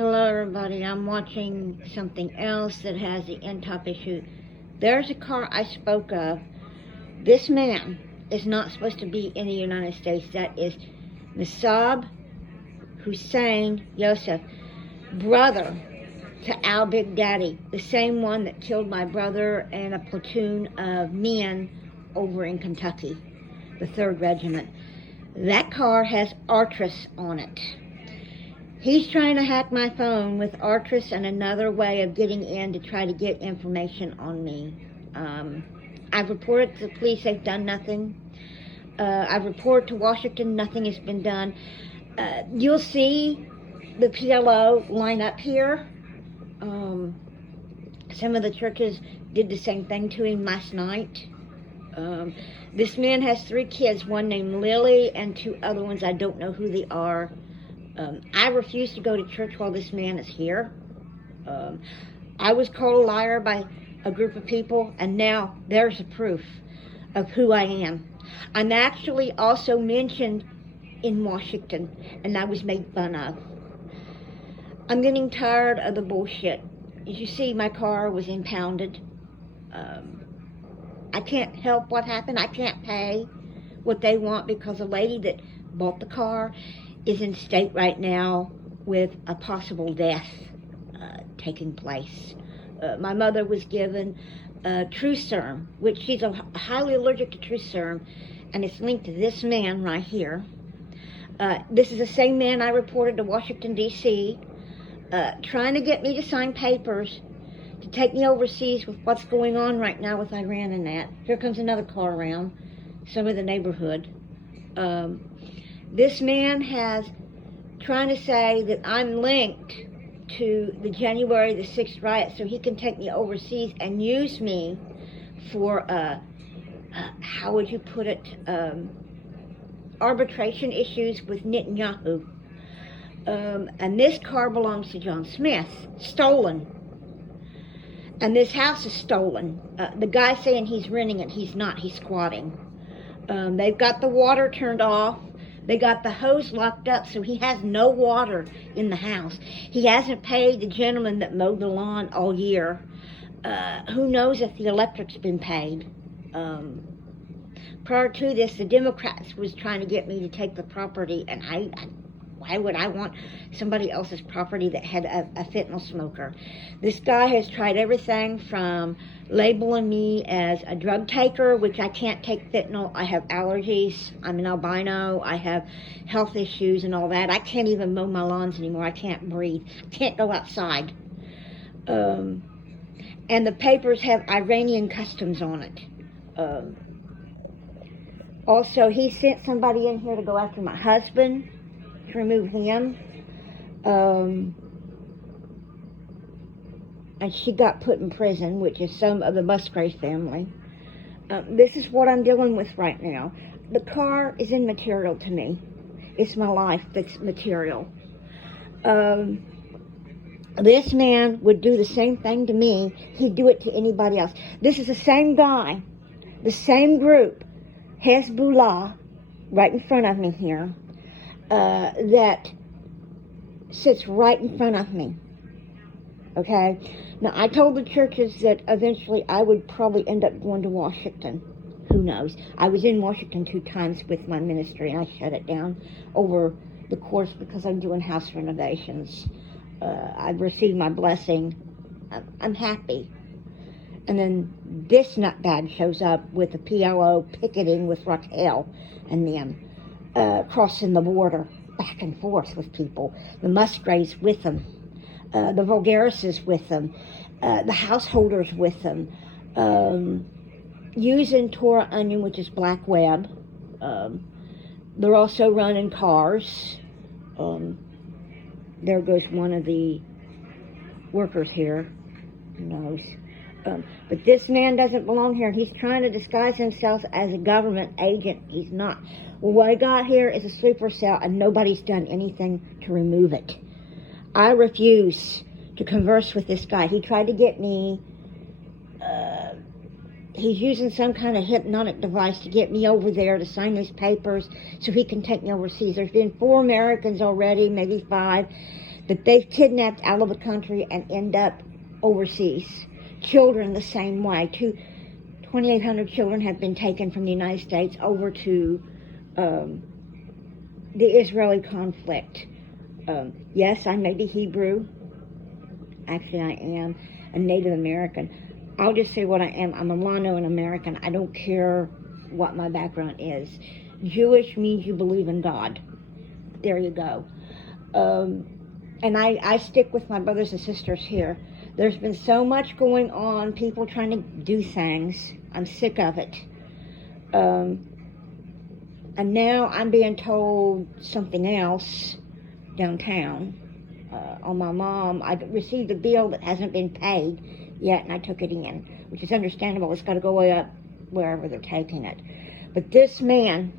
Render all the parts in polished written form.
Hello everybody, I'm watching something else that has the end top issue. There's a car I spoke of. This man is not supposed to be in the United States. That is Musab Hussein Yosef, brother to Al Big Daddy, the same one that killed my brother and a platoon of men over in Kentucky, the 3rd Regiment. That car has Artris on it. He's trying to hack my phone with Artris and another way of getting in to try to get information on me. I've reported to the police, they've done nothing. I've reported to Washington, nothing has been done. You'll see the PLO line up here. Some of the churches did the same thing to him last night. This man has 3 kids, one named Lily and 2 other ones. I don't know who they are. I refuse to go to church while this man is here. I was called a liar by a group of people, and now there's the proof of who I am. I'm actually also mentioned in Washington, and I was made fun of. I'm getting tired of the bullshit. As you see, my car was impounded. I can't help what happened. I can't pay what they want because the lady that bought the car is in state right now with a possible death taking place. My mother was given true serum, which she's highly allergic to true serum, and it's linked to this man right here. This is the same man I reported to Washington, D.C., trying to get me to sign papers to take me overseas with what's going on right now with Iran and that. Here comes another car around, some of the neighborhood. This man has trying to say that I'm linked to the January the 6th riot so he can take me overseas and use me for, how would you put it, arbitration issues with Netanyahu. And this car belongs to John Smith, stolen. And this house is stolen. The guy saying he's renting it, he's not, he's squatting. They've got the water turned off. They got the hose locked up, so he has no water in the house. He hasn't paid the gentleman that mowed the lawn all year. Who knows if the electric's been paid. Prior to this, the Democrats was trying to get me to take the property, and why would I want somebody else's property that had a fentanyl smoker? This guy has tried everything from labeling me as a drug taker, which I can't take fentanyl. I have allergies. I'm an albino. I have health issues and all that. I can't even mow my lawns anymore. I can't breathe. I can't go outside. And the papers have Iranian customs on it. Also, he sent somebody in here to go after my husband, to remove him. And she got put in prison, which is some of the Musgrave family. This is what I'm dealing with right now. The car is immaterial to me. It's my life that's material. This man would do the same thing to me. He'd do it to anybody else. This is the same guy, the same group, Hezbollah, right in front of me here, that sits right in front of me. Okay? Now, I told the churches that eventually I would probably end up going to Washington. Who knows? I was in Washington 2 times with my ministry, and I shut it down over the course because I'm doing house renovations. I've received my blessing. I'm happy. And then this nutbag shows up with the PLO picketing with Raquel and them, crossing the border back and forth with people. The Musgraves with them. The Vulgarises with them, the householders with them, using Torah Onion, which is black web. They're also running cars. There goes one of the workers here. Who knows? But this man doesn't belong here. He's trying to disguise himself as a government agent. He's not. Well, what I got here is a sleeper cell, and nobody's done anything to remove it. I refuse to converse with this guy. He tried to get me, he's using some kind of hypnotic device to get me over there to sign these papers so he can take me overseas. There's been 4 Americans already, maybe 5. But they've kidnapped out of the country and end up overseas. Children the same way. 2,800 children have been taken from the United States over to the Israeli conflict. Yes, I may be Hebrew. Actually, I am a Native American. I'll just say what I am. I'm a Llano American. I don't care what my background is. Jewish means you believe in God. There you go. And I stick with my brothers and sisters here. There's been so much going on, people trying to do things. I'm sick of it. And now I'm being told something else downtown. On my mom, I received a bill that hasn't been paid yet, and I took it in, which is understandable. It's got to go way up wherever they're taking it. But this man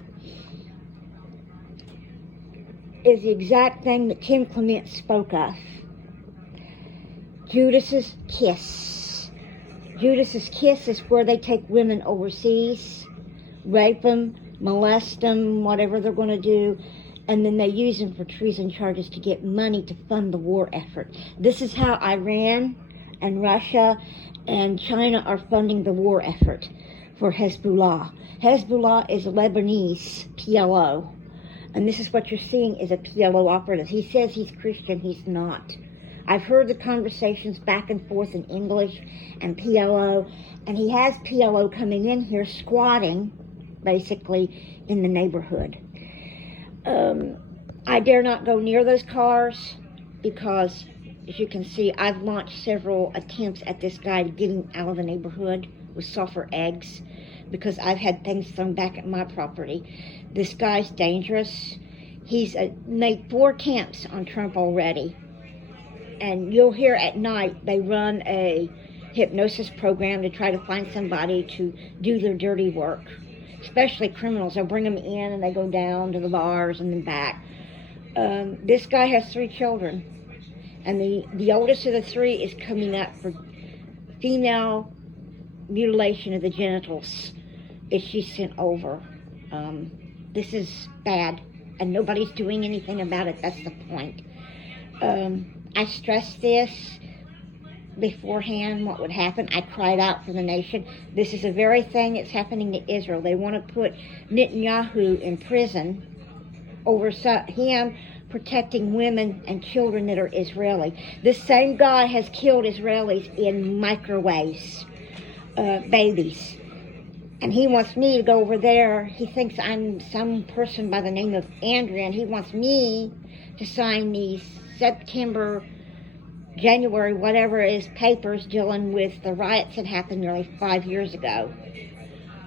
is the exact thing that Kim Clement spoke of. Judas's kiss. Judas's kiss is where they take women overseas, rape them, molest them, whatever they're going to do, and then they use them for treason charges to get money to fund the war effort. This is how Iran and Russia and China are funding the war effort for Hezbollah. Hezbollah is a Lebanese PLO, and this is what you're seeing is a PLO operative. He says he's Christian, he's not. I've heard the conversations back and forth in English and PLO, and he has PLO coming in here squatting, basically, in the neighborhood. I dare not go near those cars because, as you can see, I've launched several attempts at this guy to get him out of the neighborhood with sulfur eggs because I've had things thrown back at my property. This guy's dangerous. He's made 4 attempts on Trump already. And you'll hear at night they run a hypnosis program to try to find somebody to do their dirty work. Especially criminals. They'll bring them in and they go down to the bars and then back. This guy has 3 children. And the oldest of the 3 is coming up for female mutilation of the genitals if she's sent over. This is bad. And nobody's doing anything about it. That's the point. I stressed this beforehand, what would happen. I cried out for the nation. This is the very thing that's happening to Israel. They want to put Netanyahu in prison over him protecting women and children that are Israeli. This same guy has killed Israelis in microwaves, babies. And he wants me to go over there. He thinks I'm some person by the name of Andrea, and he wants me to sign these September, January, whatever it is, papers dealing with the riots that happened nearly 5 years ago,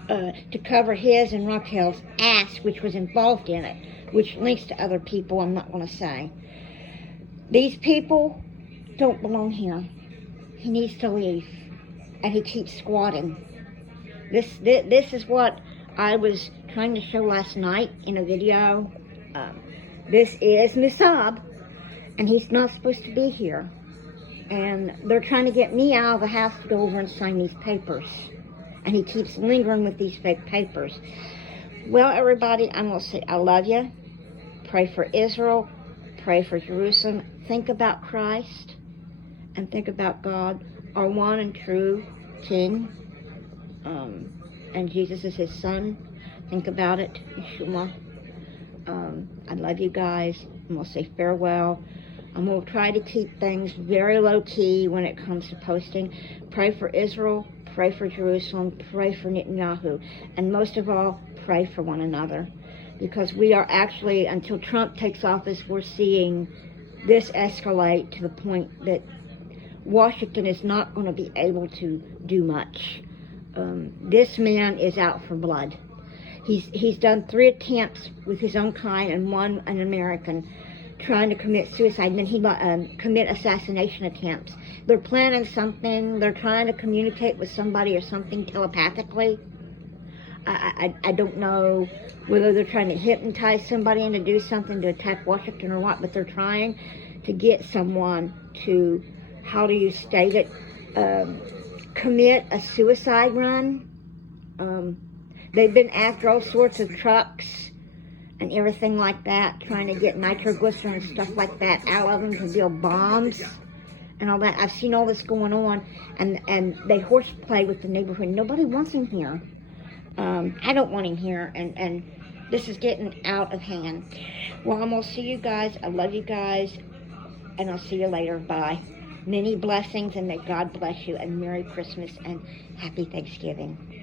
to cover his and Raquel's ass, which was involved in it, which links to other people I'm not going to say. These people don't belong here. He needs to leave, and he keeps squatting. This is what I was trying to show last night in a video. This is Musab, and he's not supposed to be here. And they're trying to get me out of the house to go over and sign these papers. And he keeps lingering with these fake papers. Well, everybody, I'm going to say I love you. Pray for Israel. Pray for Jerusalem. Think about Christ. And think about God, our one and true King. And Jesus is his son. Think about it. Yeshua. I love you guys. I'm going to say farewell. I'm going to try to keep things very low-key when it comes to posting. Pray for Israel, pray for Jerusalem, pray for Netanyahu, and most of all, pray for one another. Because we are actually, until Trump takes office, we're seeing this escalate to the point that Washington is not going to be able to do much. This man is out for blood. He's done 3 attempts with his own kind and one an American, trying to commit suicide, and then he commit assassination attempts. They're planning something. They're trying to communicate with somebody or something telepathically. I don't know whether they're trying to hypnotize somebody into do something to attack Washington or what, but they're trying to get someone to, how do you state it, commit a suicide run. They've been after all sorts of trucks and everything like that, trying to get nitroglycerin and stuff like that out of them to build bombs and all that. I've seen all this going on, and they horseplay with the neighborhood. Nobody wants him here. I don't want him here, and this is getting out of hand. Well, I'm going to see you guys. I love you guys, and I'll see you later. Bye. Many blessings, and may God bless you, and Merry Christmas, and Happy Thanksgiving.